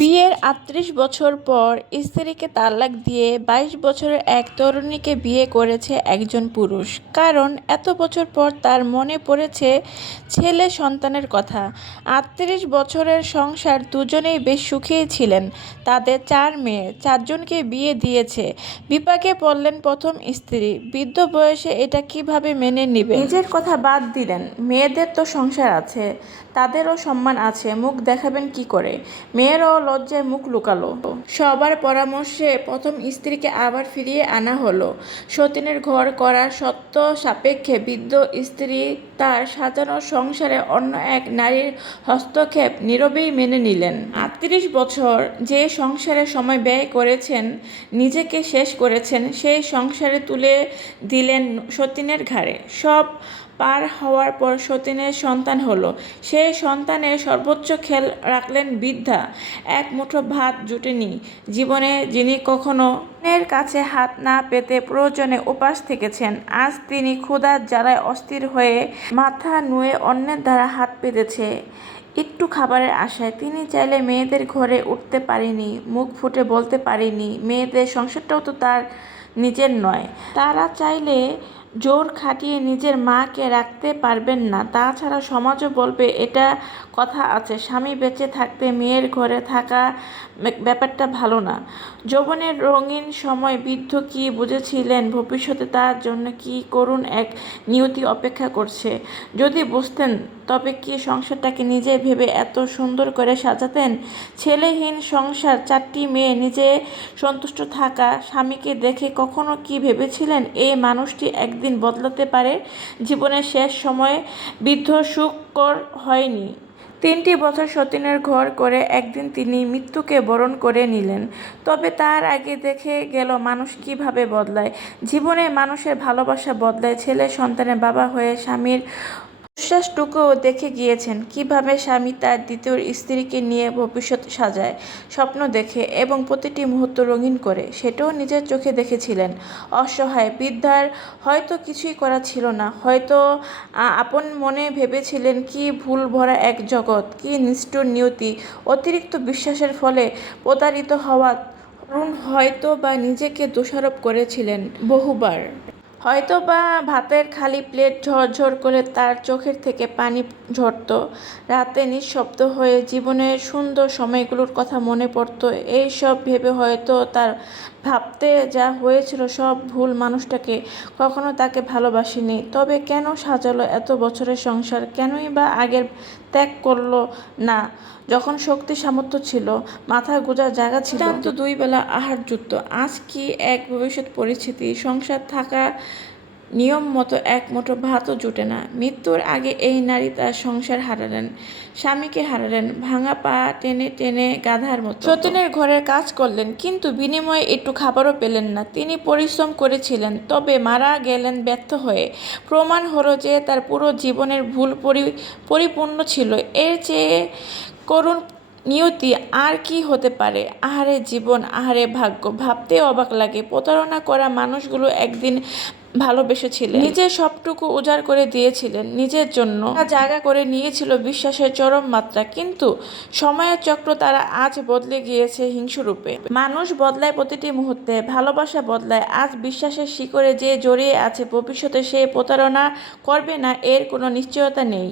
বিয়ের ৩৮ বছর পর স্ত্রীকে তালাক দিয়ে ২২ বছরের এক তরুণীকে বিয়ে করেছে একজন পুরুষ। কারণ এত বছর পর তার মনে পড়েছে ছেলে সন্তানের কথা। ৩৮ বছরের সংসার দুজনেই বেশ সুখেই ছিলেন। তাদের ৪ মেয়ে, ৪ জনকে বিয়ে দিয়েছে। বিপাকে পড়লেন প্রথম স্ত্রী। বৃদ্ধ বয়সে এটা কিভাবে মেনে নিবেন? নিজের কথা বাদ দিলেন, মেয়েদের তো সংসার আছে, তাদেরও সম্মান আছে, মুখ দেখাবেন কি করে? মেয়েরাও লজ্জায় মুখ লুকালো। সবার পরামর্শে প্রথম স্ত্রীকে আবার ফিরিয়ে আনা হলো। সতীনের ঘর করার শর্ত সাপেক্ষে বৃদ্ধ স্ত্রী তার সাজানো সংসারে অন্য এক নারীর হস্তক্ষেপ নীরবেই মেনে নিলেন। ৩৮ বছর যে সংসারে সময় ব্যয় করেছেন, নিজেকে শেষ করেছেন, সেই সংসারে তুলে দিলেন সতীনের ঘাড়ে। সব পার হওয়ার পর সতীনের সন্তান হলো। সেই সন্তানের সর্বোচ্চ খেয়াল রাখলেন বৃদ্ধা। এক মুঠো ভাত জুটেনি জীবনে যিনি কখনো অন্যের কাছে হাত না পেতে প্রয়োজনে উপাস থেকেছেন, আজ তিনি ক্ষুধার জ্বালায় অস্থির হয়ে মাথা নুয়ে অন্যের দ্বারা হাত পেতেছে একটু খাবারের আশায়। তিনি চাইলে মেয়েদের ঘরে উঠতে পারেনি, মুখ ফুটে বলতে পারেনি, মেয়েদের সংসারটাও তো তার নিজের নয়। তারা চাইলে জোর খাটিয়ে নিজের মাকে রাখতে পারবেন না। তাছাড়া সমাজও বলবে এটা কথা আছে, স্বামী বেঁচে থাকতে মেয়ের ঘরে থাকা ব্যাপারটা ভালো না। যৌবনের রঙিন সময় বৃদ্ধ কি বুঝেছিলেন ভবিষ্যতে তার জন্য কি করুণ এক নিয়তি অপেক্ষা করছে? যদি বুঝতেন তবে কি সংসারটাকে নিজে ভেবে এত সুন্দর করে সাজাতেন? ছেলেহীন সংসার, ৪টি মেয়ে, নিজে সন্তুষ্ট থাকা স্বামীকে দেখে কখনো কি ভেবেছিলেন এই মানুষটি একদিন বদলাতে পারে? জীবনের শেষ সময়ে বৃদ্ধ সুখকর হয়নি। ৩টি বছর সতীনের ঘর করে একদিন তিনি মৃত্যুকে বরণ করে নিলেন। তবে তার আগে দেখে গেল মানুষ কিভাবে বদলায়। জীবনে মানুষের ভালোবাসা বদলায়। ছেলে সন্তানের বাবা হয়ে স্বামীর উচ্ছ্বাসটুকুও দেখে গিয়েছেন, কিভাবে স্বামী তার দ্বিতীয় স্ত্রীকে নিয়ে ভবিষ্যৎ সাজায়, স্বপ্ন দেখে এবং প্রতিটি মুহূর্ত রঙিন করে। সেটাও নিজের চোখে দেখেছিলেন। অসহায় বৃদ্ধার হয়তো কিছুই করা ছিল না, হয়তো আপন মনে ভেবেছিলেন কি ভুল ভরা এক জগৎ, কি নিষ্ঠুর নিয়তি। অতিরিক্ত বিশ্বাসের ফলে প্রতারিত হওয়া তরুণ হয়তো বা নিজেকে দোষারোপ করেছিলেন বহুবার। হয়তো বা ভাতের খালি প্লেট ঝরঝর করে তার চোখের থেকে পানি ঝরত। রাতে নিঃশব্দ হয়ে জীবনের সুন্দর সময়গুলোর কথা মনে পড়ত। এই সব ভেবে হয়তো তার ভাবতে যা হয়েছিল সব ভুল, মানুষটাকে কখনো তাকে ভালোবাসিনি। তবে কেন সাজালো এত বছরের সংসার? কেনই বা আগের ত্যাগ করলো না যখন শক্তি সামর্থ্য ছিল, মাথা গোঁজার জায়গা ছিল? তো 2 বেলা আহার জুটত। আজ কি এক ভবিষ্যৎ পরিস্থিতি, সংসার থাকা নিয়ম মতো এক মুঠো ভাতও জুটে না। মৃত্যুর আগে এই নারী তার সংসার হারালেন, স্বামীকে হারালেন, ভাঙা পা টেনে টেনে গাধার মতো। সতীনের ঘরের কাজ করলেন, কিন্তু বিনিময়ে একটু খাবারও পেলেন না। তিনি পরিশ্রম করেছিলেন, তবে মারা গেলেন ব্যর্থ হয়ে। প্রমাণ হলো যে তার পুরো জীবনের ভুল পরিপূর্ণ ছিল। এর চেয়ে করুণ নিয়তি আর কি হতে পারে? আহারে জীবন, আহারে ভাগ্য, ভাবতে অবাক লাগে। প্রতারণা করা মানুষগুলো একদিন ভালোবেসেছিলেন, নিজের সবটুকু উজাড় করে দিয়েছিলেন নিজের জন্য, জায়গা করে নিয়েছিল বিশ্বাসের চরম মাত্রা। কিন্তু সময়ের চক্র তারা আজ বদলে গিয়েছে হিংস্ররূপে। মানুষ বদলায় প্রতিটি মুহূর্তে, ভালোবাসা বদলায়। আজ বিশ্বাসের শিকড়ে যে জড়িয়ে আছে, ভবিষ্যতে সে প্রতারণা করবে না এর কোনো নিশ্চয়তা নেই।